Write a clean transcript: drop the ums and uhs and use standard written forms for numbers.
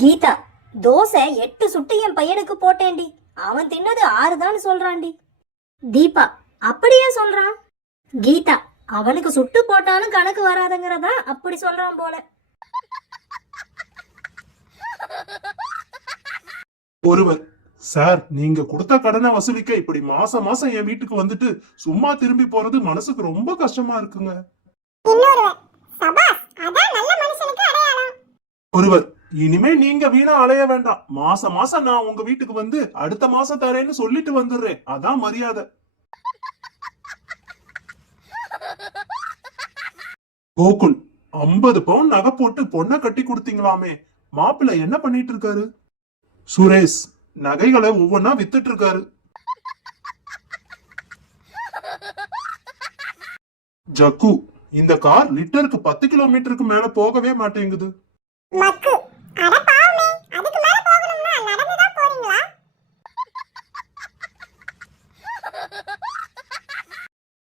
கீதா, தோசை 8 சுட்டு என் பையனுக்கு போட்டேன்டி. அவன் தின்னது 6 தான் சொல்றான்டி. தீபா, அப்படியே சொல்றான். கீதா, அவனுக்கு சுட்டு போட்டாலும் கணக்கு வராதுங்கிறதா அப்படி சொல்றான் போல. ஒருவர், சார் நீங்க கொடுத்த கடனை வசூலிக்க இப்படி மாசம் மாசம் என் வீட்டுக்கு வந்துட்டு சும்மா திரும்பி போறது மனசுக்கு ரொம்ப கஷ்டமா இருக்குங்க. ஒருவர், இனிமே நீங்க வீணா அலைய வேண்டாம். மாசம் மாசம் நான் உங்க வீட்டுக்கு வந்து அடுத்த மாசம் தரேன்னு சொல்லிட்டு வந்துடுறேன். அதான் மரியாதை. கோகுல், 50 பவுன் நகை போட்டு பொண்ணை கட்டி கொடுத்தீங்களாமே, மாப்பிள்ளை என்ன பண்ணிட்டு இருக்காரு? சுரேஷ், நகைகளை ஒவ்வொன்னா வித்துட்டு இருக்காரு. ஜக்கு, இந்த கார் லிட்டருக்கு 10 கிலோமீட்டருக்கு மேல போகவே மாட்டேங்குது.